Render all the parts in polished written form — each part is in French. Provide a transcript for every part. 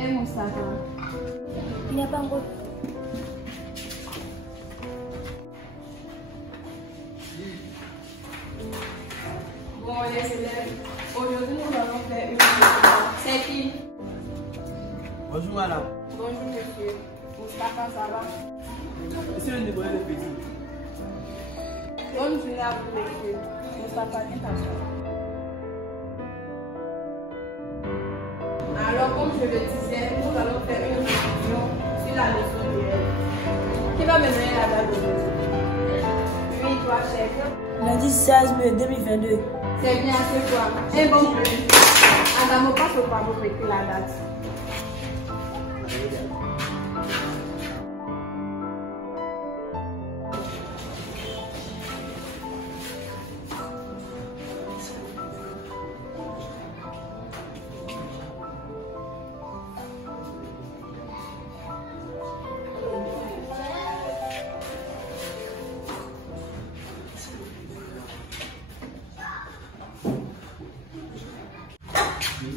Et Moustapha? Il n'y a pas encore. Bon, les élèves, aujourd'hui nous allons faire une vidéo. C'est qui? Bonjour madame. Bonjour monsieur. Moustapha, ça va? C'est le niveau de petit. Bonne journée à vous l'équipe. Moustapha, viens t'asseoir. Alors, comme je le disais, nous allons faire une révision sur la leçon d'hier. Qui va me donner la date d'aujourd'hui? Oui, toi, chef. Lundi 16 mai 2022. C'est bien, c'est toi. Un bon premier. Adamo, passe au tableau pour écrire la date.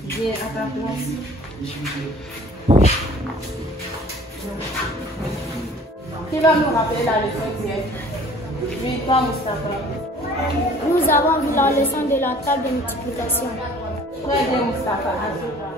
Viens à ta place. Qui va nous rappeler la leçon d'hier? Oui, toi, Moustapha. Nous avons vu la leçon de la table de multiplication. Très bien, Moustapha. Assieds-toi.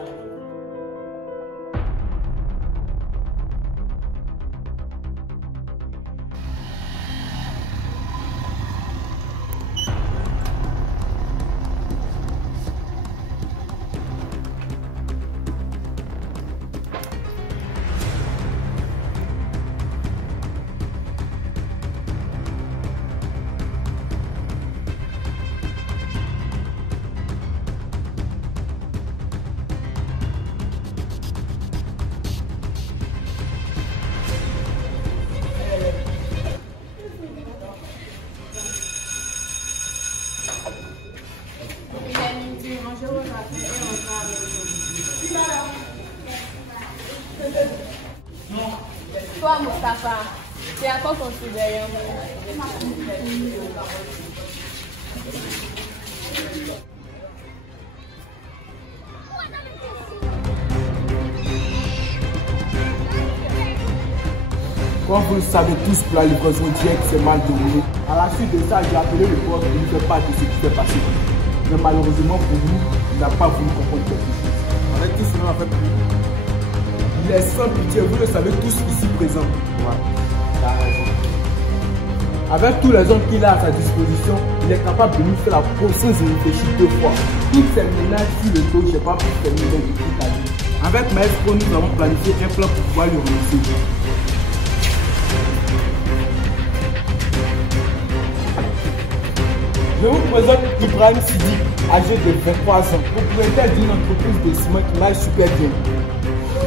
Toi, Moustapha, tu as quoi ton derrière Comme vous le savez tous, pour la livraison directe, c'est mal déroulé. À la suite de ça, j'ai appelé le boss pour ne faire pas de ce qui s'est passé. Mais malheureusement pour nous, il n'a pas voulu comprendre quelque chose. Avec tout cela, en fait, il est sans pitié, vous le savez tous ici présents. Ouais, tu as raison. Avec tous les hommes qu'il a à sa disposition, il est capable de nous faire la procédure et réfléchir 2 fois. Toutes ces menaces sur le dos, je n'ai pas pu terminer de toute la vie. Avec Maestro, nous avons planifié un plan pour pouvoir lui relancer. Je vous présente Ibrahim Sidi, âgé de 23 ans, propriétaire d'une entreprise de ciment qui marche super bien.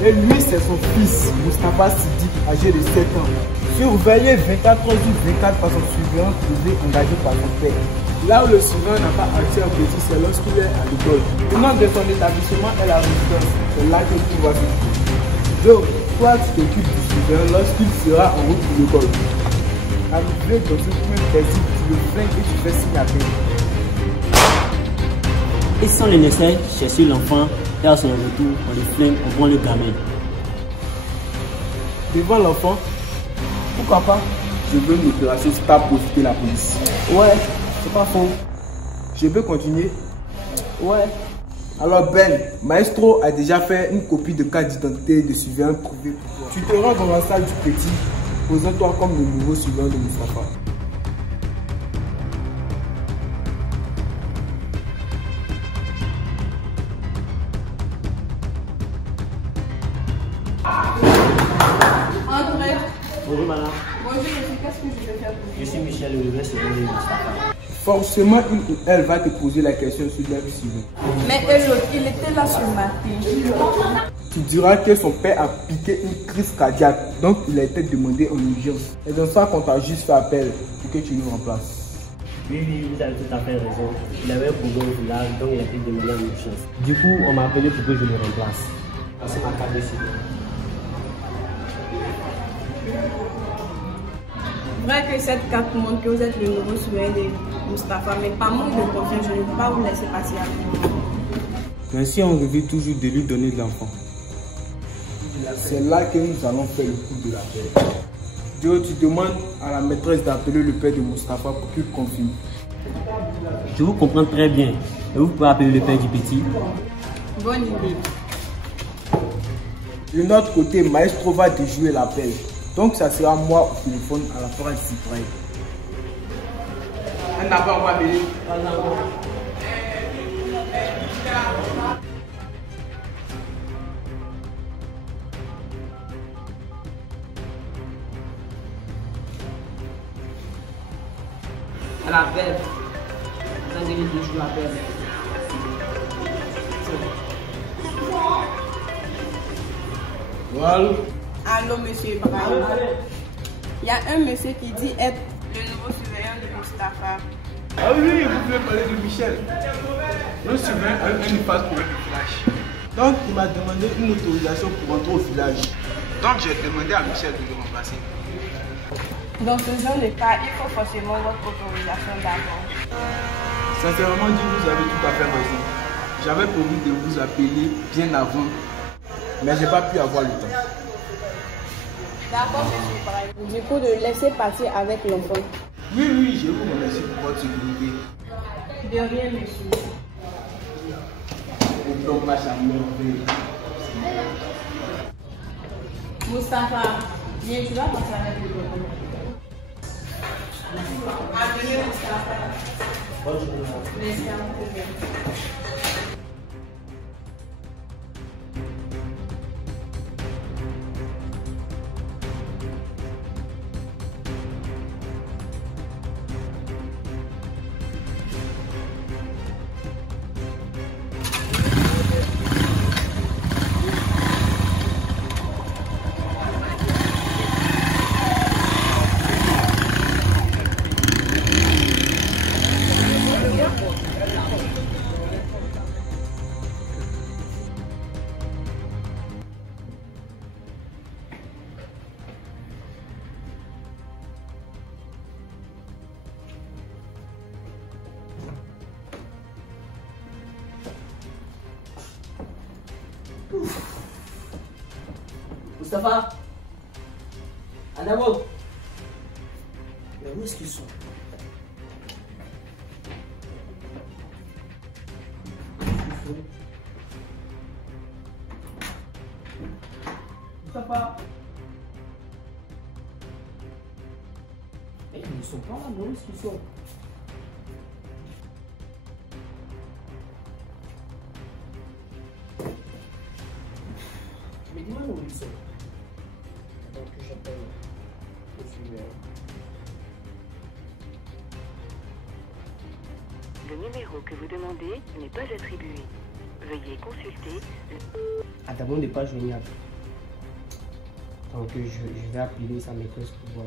Et lui, c'est son fils, Moustapha Sidi, âgé de 7 ans, surveillé 24 heures sur 24 par son surveillant privé engagé par son père. Là où le surveillant n'a pas accès à petit, c'est lorsqu'il est à l'école. Le nom de son établissement est la résidence, c'est là que tu vois ce truc. Donc, toi, tu t'occupes du surveillant lorsqu'il sera en route pour l'école. Arrivé dans ce point précis, tu le flingues et tu fais signe à peine. Et sans le nécessaire, chercher l'enfant et à son retour, on le flingue, on prend le gamin. Devant l'enfant, pourquoi pas? Je veux une opération stable pour éviter la police. Ouais, c'est pas faux. Je peux continuer? Ouais. Alors Ben, Maestro a déjà fait une copie de carte d'identité de surveillant privé pour toi. Tu te rends dans la salle du petit. Présente-toi comme le nouveau surveillant de Moustapha. Entrez. Bonjour madame. Bonjour monsieur, qu'est-ce que je vais faire pour vous? Je suis Michel Olivier, c'est le Moustapha. Forcément, une ou elle va te poser la question sur leur surveillant. Mais l'autre, il était là sur ma fiche. Tu diras que son père a piqué une crise cardiaque, donc il a été demandé en urgence. Et dans ça qu'on t'a juste fait appel pour que tu nous remplaces. Oui, vous avez tout à fait raison. Il avait un problème au village, donc il a été demandé en urgence. Du coup, on m'a appelé pour que je le remplace. C'est ma carte de Vrai que cette carte montre que vous êtes le nouveau surveillant de Mustapha, mais par manque de confiance, je ne peux pas vous laisser passer avec vous. Ainsi, on revient toujours de lui donner de l'enfant. C'est là que nous allons faire le coup de la paix. Dieu, tu demandes à la maîtresse d'appeler le père de Mustapha pour qu'il confirme. Je vous comprends très bien. Et vous pouvez appeler le père du petit. Bonne idée. De notre côté, Maestro va déjouer l'appel. Donc, ça sera moi au téléphone à la phrase suprême. On n'a pas appelé. À la belle. Vous avez dit jouer à belle. Voilà. Allô, monsieur Ibrahim. Il y a un monsieur qui dit être le nouveau surveillant de Mustapha. Ah oui, vous pouvez parler de Michel. Le surveillant a eu un impasse pour le village. Donc, il m'a demandé une autorisation pour entrer au village. Donc, j'ai demandé à Michel de le remplacer. Dans ce genre de cas, il faut forcément votre autorisation d'abord. Sincèrement dit, vous avez tout à fait raison. J'avais prévu de vous appeler bien avant, mais j'ai pas pu avoir le temps. D'accord, monsieur Ibrahim. Du coup, de laisser partir avec l'enfant. Oui, je vous remercie pour votre sécurité. De rien, monsieur. Et donc, ma chambre. Mustapha, viens, tu vas passer avec le bébé. Appelez Mustapha. Merci à vous. Mustapha, Adamo. Mais où est-ce qu'ils sont? Mustapha. Mais ils ne sont pas là, mais où est-ce qu'ils sont? Mais dis-moi où ils sont. Donc j'appelle le surveillant. Le numéro que vous demandez n'est pas attribué. Veuillez consulter. Adamo n'est pas joignable. Donc je vais appeler sa maîtresse pour voir.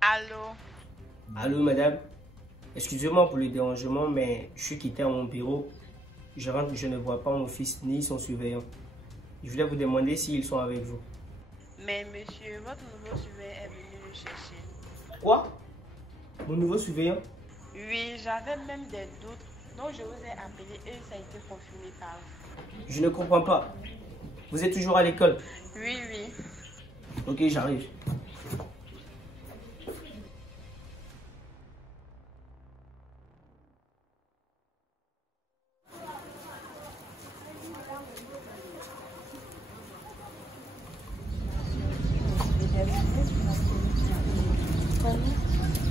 Allô? Allô madame, excusez-moi pour le dérangement, mais je suis quitté à mon bureau. Je rentre, je ne vois pas mon fils ni son surveillant. Je voulais vous demander s'ils sont avec vous. Mais monsieur, votre nouveau surveillant est venu le chercher. Quoi? Mon nouveau surveillant? Oui, j'avais même des doutes, donc je vous ai appelé et ça a été confirmé par vous. Je ne comprends pas. Vous êtes toujours à l'école? Oui. Ok, j'arrive.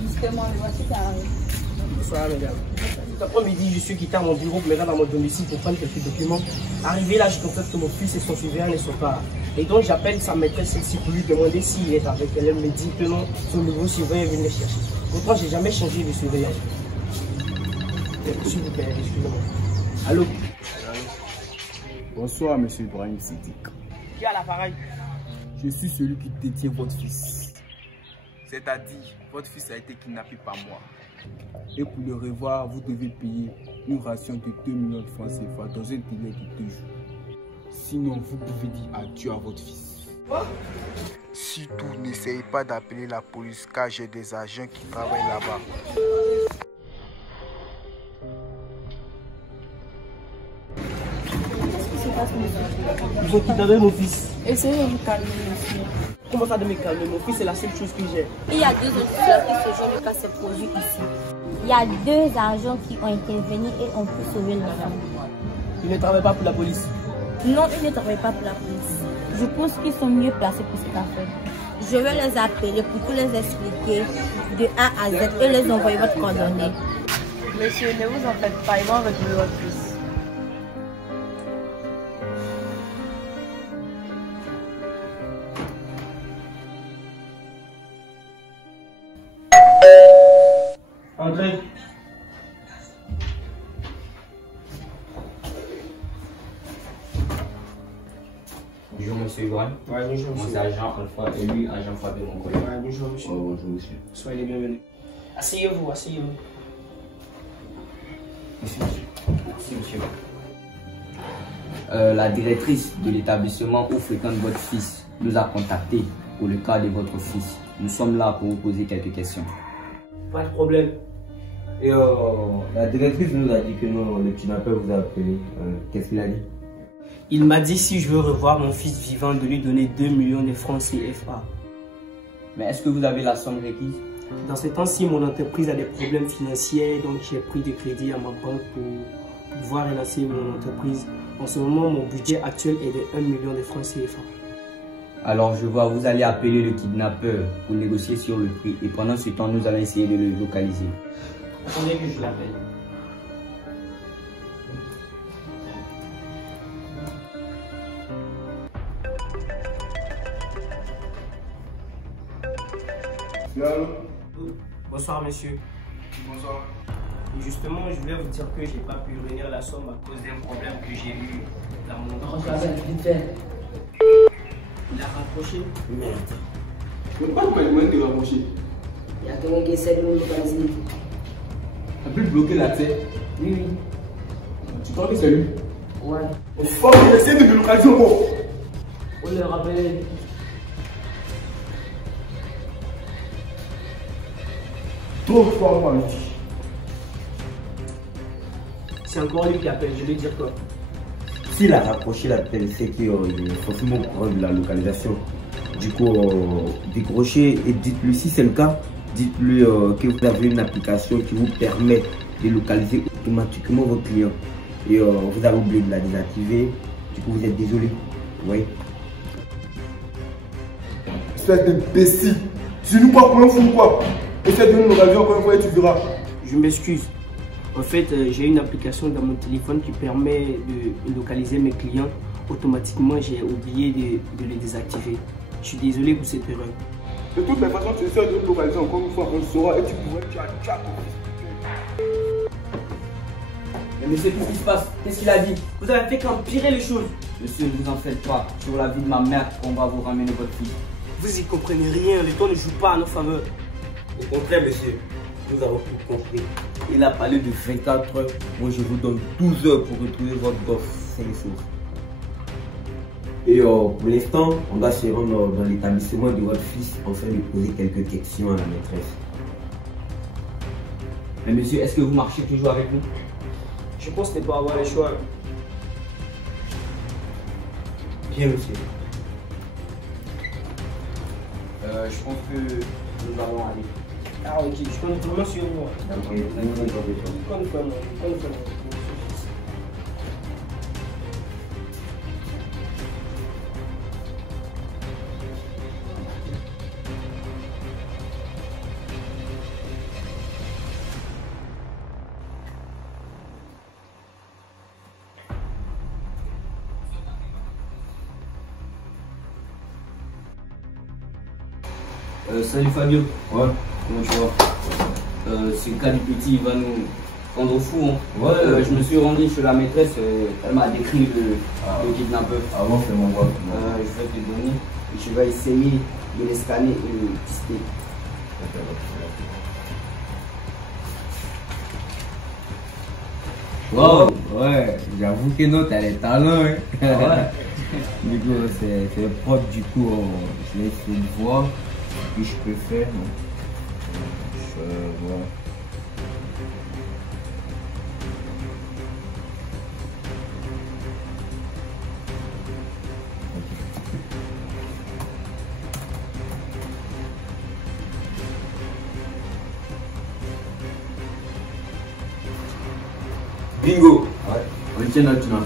Justement, le voici qui arrive. Bonsoir mesdames. Cet après-midi, je suis quitté à mon bureau pour me rendre à mon domicile pour prendre quelques documents. Arrivé là, je constate que mon fils et son surveillant ne sont pas là. Et donc j'appelle sa maîtresse ici pour lui demander s'il est avec elle. Elle me dit que non, son nouveau surveillant est venu le chercher. Pourtant, j'ai jamais changé de surveillant. S'il vous plaît, excusez-moi. Allô? Bonsoir, monsieur Ibrahim Siddiq. Qui a l'appareil? Je suis celui qui détient votre fils. C'est-à-dire, votre fils a été kidnappé par moi. Et pour le revoir, vous devez payer une ration de 2 millions de francs CFA dans un délai de 2 jours. Sinon, vous pouvez dire adieu à votre fils. Surtout, n'essayez pas d'appeler la police car j'ai des agents qui travaillent là-bas. Ils ont kidnappé mon fils. Essayez de vous calmer, monsieur. Comment ça de me calmer? Mon fils, c'est la seule chose que j'ai. Il y a 2 autres soeurs qui ce genre de cas s'est produit ici. Il y a 2 agents qui ont intervenu et ont pu sauver l'enfant. Ils ne travaillent pas pour la police. Non, ils ne travaillent pas pour la police. Je pense qu'ils sont mieux placés pour cette affaire. Je vais les appeler pour tout les expliquer de A à Z et les envoyer votre coordonnée. Monsieur, ne vous en faites pas, ils vont retrouver votre fils. Entrez. Bonjour monsieur Yohan. Ouais, bonjour Moi monsieur. c'est agent Alpha et lui agent Fabien, mon collègue. Ouais, bonjour monsieur. Oh, bonjour monsieur. Soyez les bienvenus. Asseyez-vous, asseyez-vous. Merci monsieur. La directrice de l'établissement où fréquente votre fils nous a contacté pour le cas de votre fils. Nous sommes là pour vous poser quelques questions. Pas de problème. Et la directrice nous a dit que le kidnappeur vous a appelé. Qu'est-ce qu'il a dit? Il m'a dit si je veux revoir mon fils vivant, de lui donner 2 millions de francs CFA. Mais est-ce que vous avez la somme requise? Dans ce temps-ci, mon entreprise a des problèmes financiers, donc j'ai pris du crédit à ma banque pour pouvoir relancer mon entreprise. En ce moment, mon budget actuel est de 1 million de francs CFA. Alors je vois, vous allez appeler le kidnappeur pour négocier sur le prix et pendant ce temps, nous allons essayer de le localiser. Attendez que je l'appelle. Bonsoir monsieur. Bonsoir. Et justement, je voulais vous dire que j'ai pas pu revenir la somme à cause d'un problème que j'ai eu dans mon entreprise. Il a rapproché. Merde. Mais pourquoi tu m'as demandé de rapprocher? Il y a quelqu'un qui essaie de nous localiser. Tu as pu bloquer la tête? Oui, oui. Tu crois que c'est lui? Ouais. Oh, mais essaye de me localiser encore. On le rappelle. Trop fort, moi. C'est encore lui qui appelle, je vais dire quoi? S'il a rapproché la tête, c'est qu'il est forcément au courant de la localisation. Du coup, décrochez et dites-lui, si c'est le cas, dites-lui que vous avez une application qui vous permet de localiser automatiquement votre client. Et vous avez oublié de la désactiver. Du coup, vous êtes désolé. Oui. Espèce d'imbécile. Tu nous crois pour un fou ou quoi? Essaie de nous localiser encore une fois et tu verras. Je m'excuse. En fait, j'ai une application dans mon téléphone qui permet de localiser mes clients. Automatiquement, j'ai oublié de les désactiver. Je suis désolé pour cette erreur. De toutes les façons, tu essaies de nous localiser encore une fois, on saura et tu pourrais tcha. Mais monsieur, qu'est-ce qui se passe? Qu'est-ce qu'il a dit? Vous avez fait qu'empirer les choses. Monsieur, ne vous en faites pas. Sur la vie de ma mère, on va vous ramener votre fille. Vous y comprenez rien, le temps ne joue pas à nos faveurs. Au contraire, monsieur, nous avons tout compris. Il a parlé de 24 heures. Moi, je vous donne 12 heures pour retrouver votre gosse. C'est les choses. Et pour l'instant, on doit se rendre dans l'établissement de votre fils afin de poser quelques questions à la maîtresse. Mais monsieur, est-ce que vous marchez toujours avec nous? Je pense ne pas avoir le choix. Bien, monsieur. Je pense que nous allons aller. Ah ok, je compte vraiment sur moi. D'accord. Compte vraiment. Salut Fabio. Ouais. Comment tu vas? C'est le cas du petit, il va nous prendre au fou. Hein. Ouais. Je me suis rendu chez la maîtresse, elle m'a décrit le kidnappeur. Avant, fais-moi voir. Je vais te donner et je vais essayer de les scanner et le tester. Wow, ouais, j'avoue que non, t'as les talents. Hein. Ouais. Du coup, c'est propre, du coup, je vais essayer de voir ce que je peux faire. Voilà. Bingo! Ouais. On tient notre numéro.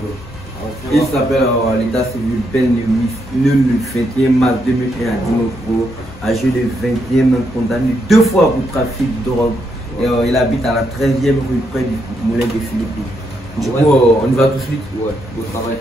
Il s'appelle l'état civil Ben Lewis, né le 21 mars 2001 à Dinopro, âgé de 21 ans, condamné 2 fois pour trafic de drogue. Et, il habite à la 13e rue près du moulin des Philippines. Du coup, on y va tout de suite? Ouais, bon travail.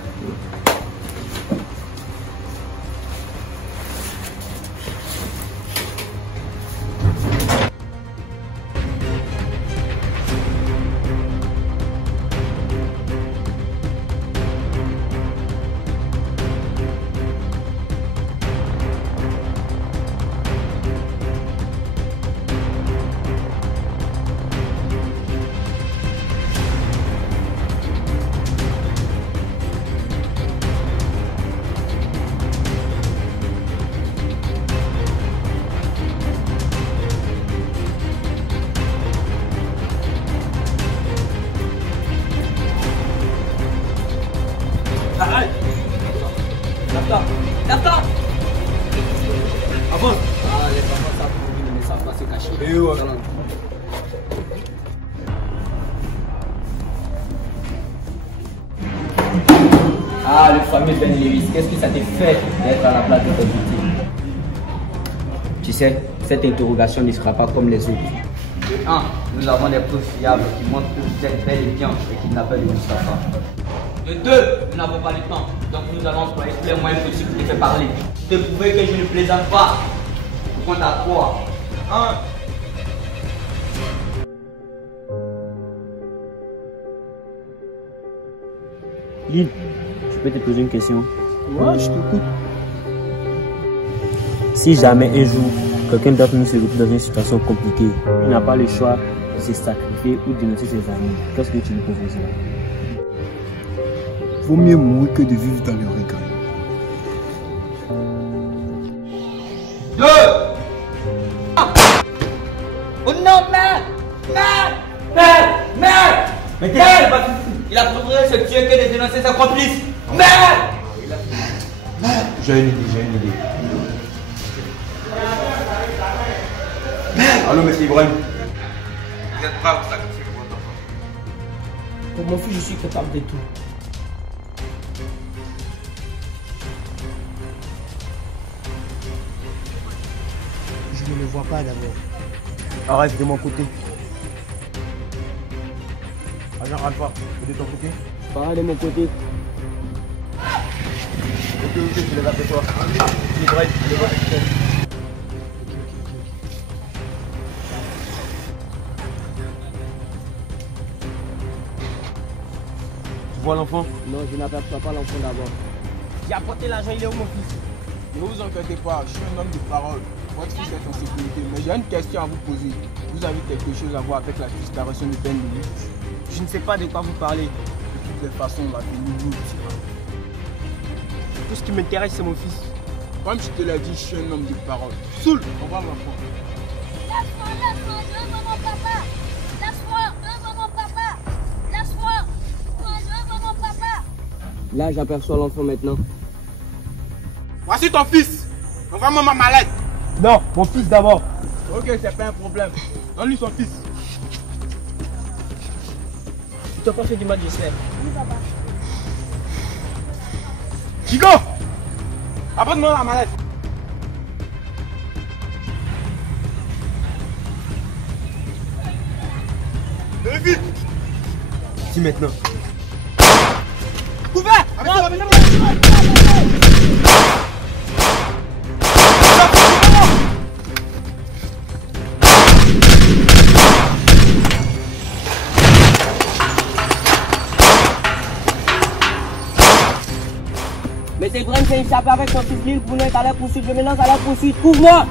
Ah, le fameux Ben Lewis, qu'est-ce que ça te fait d'être à la place de ta victime? Tu sais, cette interrogation ne sera pas comme les autres. De 1, nous avons des preuves fiables qui montrent que vous êtes bel et bien et kidnappeur de Moustapha. De 2, nous n'avons pas le temps, donc nous allons employer tous les moyens possibles pour te faire parler. Te prouver que je ne plaisante pas. Je compte à 3. 1. Lille, je peux te poser une question? Ouais, je t'écoute. Si jamais un jour, quelqu'un d'autre nous se retrouve dans une situation compliquée, il n'a pas le choix de se sacrifier ou de dénoncer ses amis, qu'est-ce que tu lui proposerais? Vaut mieux mourir que de vivre dans le regret. 2. Oh non, merde! Mais qu'est-ce pas? Il a préféré se tuer que de dénoncer ses complices. Merde! J'ai une idée. Allô, monsieur Ibrahim. Vous êtes prêt à vous sacrifier pour votre enfant? Pour mon fils, je suis capable de tout. Je ne le vois pas d'abord. Arrête de mon côté. Agent Alpha, de ton côté? Pas de mon côté. Ok, je les appelle toi. Ibrahim, je les appelle. Tu vois l'enfant? Non, je n'aperçois pas l'enfant d'abord. J'ai apporté l'argent, il est où mon fils? Ne vous inquiétez pas, je suis un homme de parole. Votre fils est en sécurité, mais j'ai une question à vous poser. Vous avez quelque chose à voir avec la disparition de Ben Lewis? Je ne sais pas de quoi vous parlez. De toutes les façons, la vie nous tira. Tout ce qui m'intéresse, c'est mon fils. Comme je te l'ai dit, je suis un homme de parole. Soul, on va l'enfant. Laisse-moi, je veux voir mon papa. Laisse-moi, je veux voir mon papa. Laisse-moi, je veux voir mon papa. Là, j'aperçois l'enfant maintenant. Voici ton fils. Envoie-moi ma mallette. Non, mon fils d'abord. Ok, c'est pas un problème. Donne-lui son fils. Tu t'as pas fait du mal, je sais. Oui, papa. Chico, apporte-moi la mallette. Allez vite. Dis maintenant. Couvert. Mais c'est Ibrahim qui échappé avec son fusil pour nous être à la poursuite. Je me lance à la poursuite. Couvre-moi!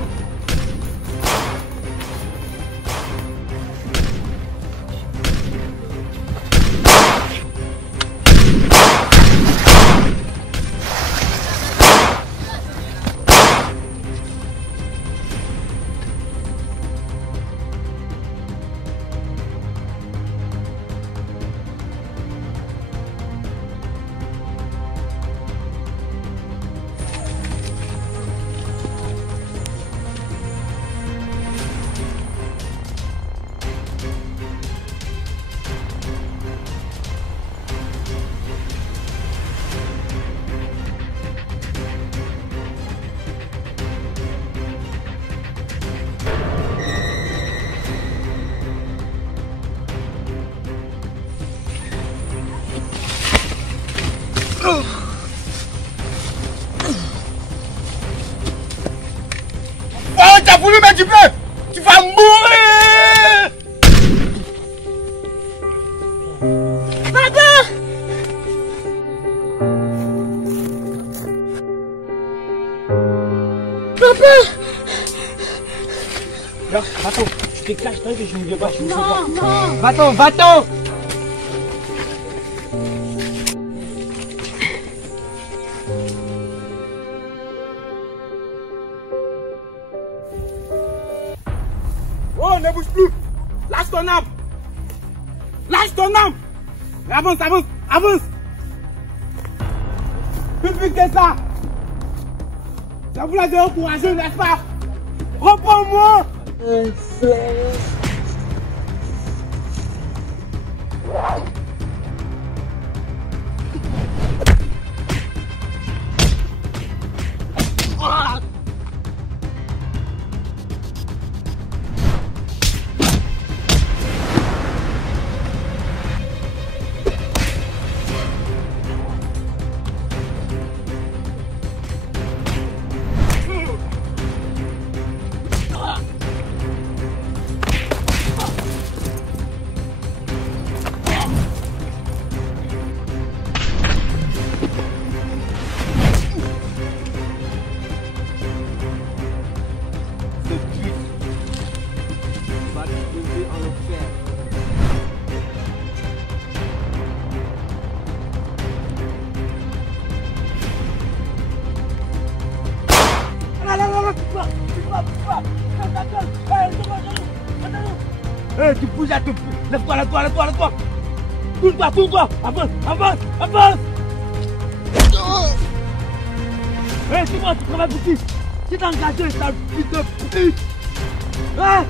Va-t'en, tu te caches, que je ne veux pas, je ne veux pas. Non. Va-t'en, va-t'en. Oh, ne bouge plus. Lâche ton arme. Lâche ton arme. Avance, avance, avance. Plus vite que ça. Ça vous l'a donné courageux, n'est-ce pas? Reprends-moi. Tu bouges à tout. Lève-toi, lève-toi, lève-toi, lève-toi. Tourne-toi, tourne-toi. Avance, avance, avance. C'est moi, tu travailles pour qui? Tu t'es engagé, sale fils de pute. Hein?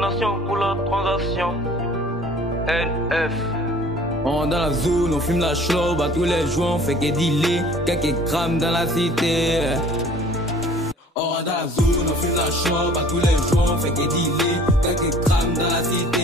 Nation pour la transaction. NF. On dans la zone, on fume la chlobe à tous les jours, on fait que dealer, quelques grammes dans la cité. On dans la zone, on fume la chlobe à tous les jours, on fait que dealer, quelques grammes dans la cité.